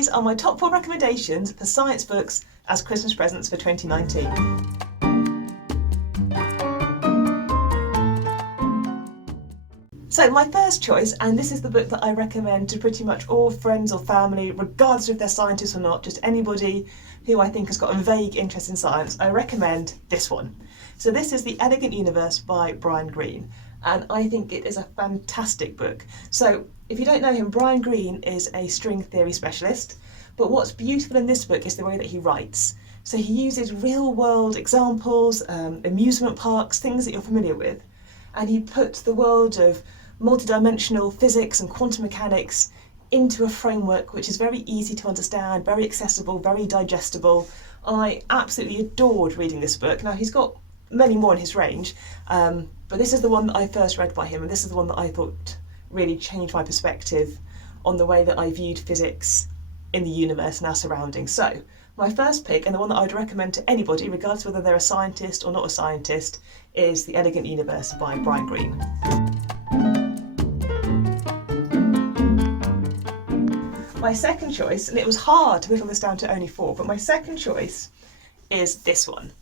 these are my top 4 recommendations for science books as Christmas presents for 2019. So my first choice, and this is the book that I recommend to pretty much all friends or family, regardless if they're scientists or not, just anybody who I think has got a vague interest in science, I recommend this one. So this is The Elegant Universe by Brian Greene, and I think it is a fantastic book. So if you don't know him, Brian Greene is a string theory specialist, but what's beautiful in this book is the way that he writes. So he uses real world examples, amusement parks, things that you're familiar with, and he puts the world of multidimensional physics and quantum mechanics into a framework which is very easy to understand, very accessible, very digestible. I absolutely adored reading this book. Now he's got many more in his range, but this is the one that I first read by him, and this is the one that I thought really changed my perspective on the way that I viewed physics in the universe and our surroundings. So my first pick, and the one that I'd recommend to anybody, regardless whether they're a scientist or not a scientist, is The Elegant Universe by Brian Greene. My second choice, and it was hard to whittle this down to only 4, but my second choice is this one.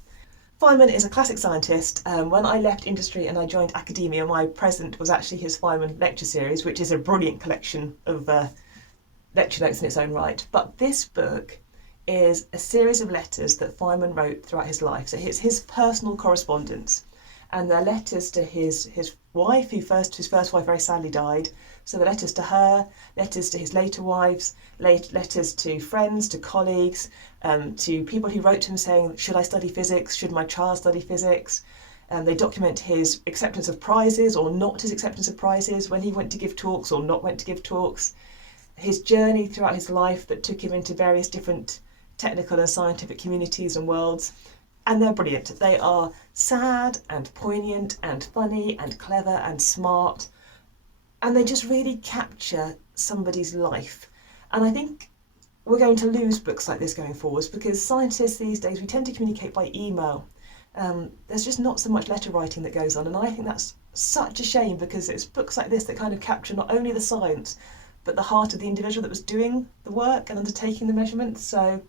Feynman is a classic scientist. When I left industry and I joined academia, my present was actually his Feynman lecture series, which is a brilliant collection of lecture notes in its own right. But this book is a series of letters that Feynman wrote throughout his life. So it's his personal correspondence, and they're letters to his wife, his first wife very sadly died. So the letters to her, letters to his later wives, letters to friends, to colleagues, to people who wrote to him saying, should I study physics? Should my child study physics? They document his acceptance of prizes or not his acceptance of prizes, when he went to give talks or not went to give talks, his journey throughout his life that took him into various different technical and scientific communities and worlds. And they're brilliant. They are sad and poignant and funny and clever and smart, and they just really capture somebody's life. And I think we're going to lose books like this going forwards, because scientists these days, we tend to communicate by email. There's just not so much letter writing that goes on, and I think that's such a shame, because it's books like this that kind of capture not only the science, but the heart of the individual that was doing the work and undertaking the measurements. So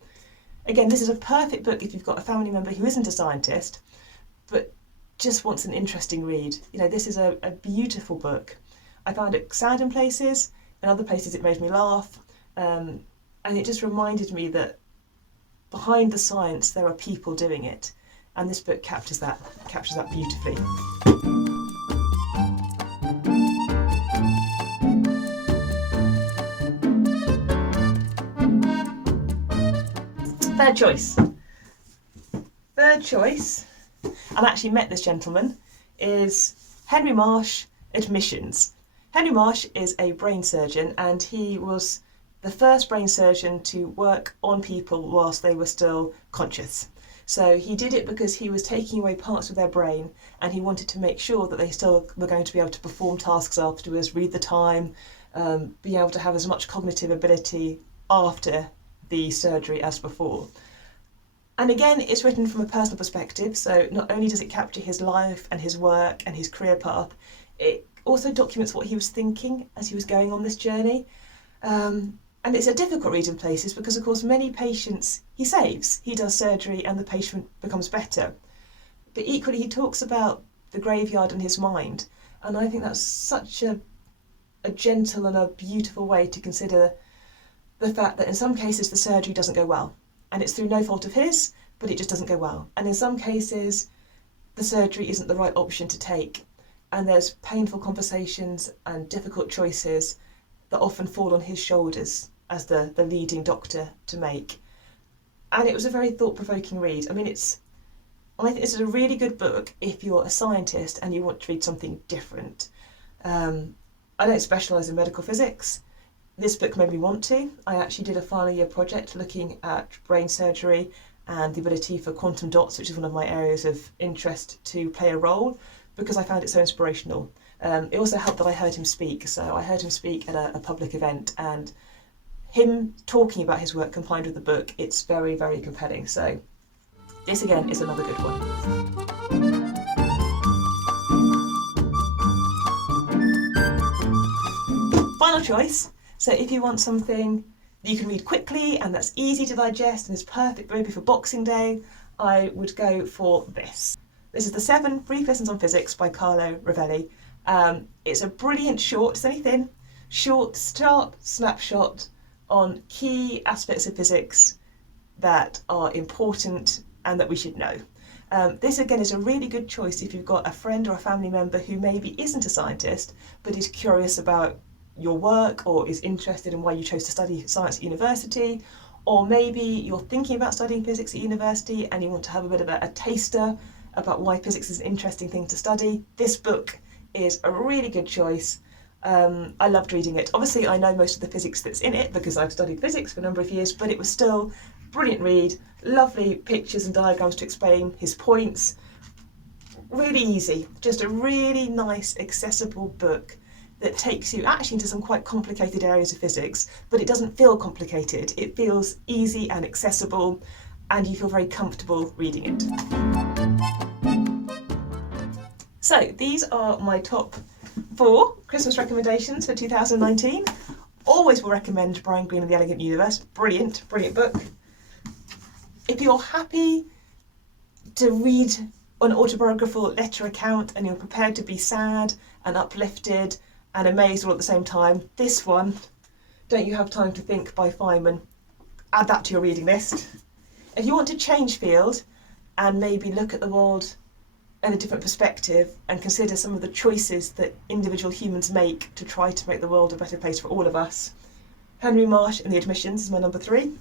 again, this is a perfect book if you've got a family member who isn't a scientist, but just wants an interesting read. You know, this is a beautiful book. I found it sad in places, in other places it made me laugh, and it just reminded me that behind the science there are people doing it, and this book captures that beautifully. Third choice, and I actually met this gentleman, is Henry Marsh, Admissions. Henry Marsh is a brain surgeon, and he was the first brain surgeon to work on people whilst they were still conscious. So he did it because he was taking away parts of their brain, and he wanted to make sure that they still were going to be able to perform tasks afterwards, read the time, be able to have as much cognitive ability after the surgery as before. And again, it's written from a personal perspective, so not only does it capture his life and his work and his career path, it also documents what he was thinking as he was going on this journey. And it's a difficult read in places because, of course, many patients he saves. He does surgery and the patient becomes better. But equally, he talks about the graveyard in his mind. And I think that's such a gentle and a beautiful way to consider the fact that in some cases the surgery doesn't go well. And it's through no fault of his, but it just doesn't go well. And in some cases, the surgery isn't the right option to take. And there's painful conversations and difficult choices that often fall on his shoulders as the leading doctor to make. And it was a very thought-provoking read. I mean, I think this is a really good book if you're a scientist and you want to read something different. I don't specialise in medical physics. This book made me want to. I actually did a final year project looking at brain surgery and the ability for quantum dots, which is one of my areas of interest, to play a role, because I found it so inspirational. It also helped that I heard him speak. So I heard him speak at a public event, and him talking about his work combined with the book, it's very, very compelling. So this again is another good one. Final choice. So if you want something you can read quickly and that's easy to digest and is perfect maybe for Boxing Day, I would go for this. This is the 7 Brief Lessons on Physics by Carlo Rovelli. It's a brilliant short, it's only thin, short, sharp snapshot on key aspects of physics that are important and that we should know. This again is a really good choice if you've got a friend or a family member who maybe isn't a scientist but is curious about your work or is interested in why you chose to study science at university, or maybe you're thinking about studying physics at university and you want to have a bit of a taster about why physics is an interesting thing to study. This book is a really good choice. I loved reading it. Obviously I know most of the physics that's in it because I've studied physics for a number of years, but it was still a brilliant read, lovely pictures and diagrams to explain his points. Really easy, just a really nice accessible book that takes you actually into some quite complicated areas of physics, but it doesn't feel complicated. It feels easy and accessible and you feel very comfortable reading it. So these are my top 4 Christmas recommendations for 2019. Always will recommend Brian Greene and the Elegant Universe. Brilliant, brilliant book. If you're happy to read an autobiographical letter account and you're prepared to be sad and uplifted and amazed all at the same time, this one, Don't You Have Time to Think by Feynman, add that to your reading list. If you want to change field and maybe look at the world in a different perspective and consider some of the choices that individual humans make to try to make the world a better place for all of us, Henry Marsh and the Admissions is my number 3.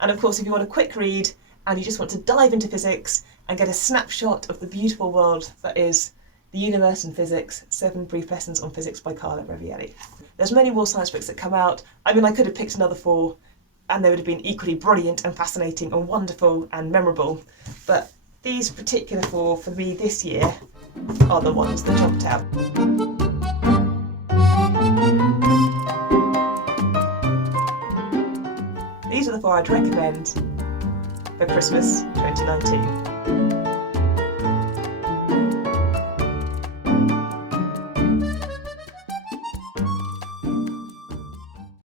And of course, if you want a quick read and you just want to dive into physics and get a snapshot of the beautiful world that is the universe and physics, 7 Brief Lessons on Physics by Carlo Rovelli. There's many more science books that come out. I mean, I could have picked another 4 and they would have been equally brilliant and fascinating and wonderful and memorable. But these particular 4 for me this year are the ones that jumped out. These are the 4 I'd recommend for Christmas 2019.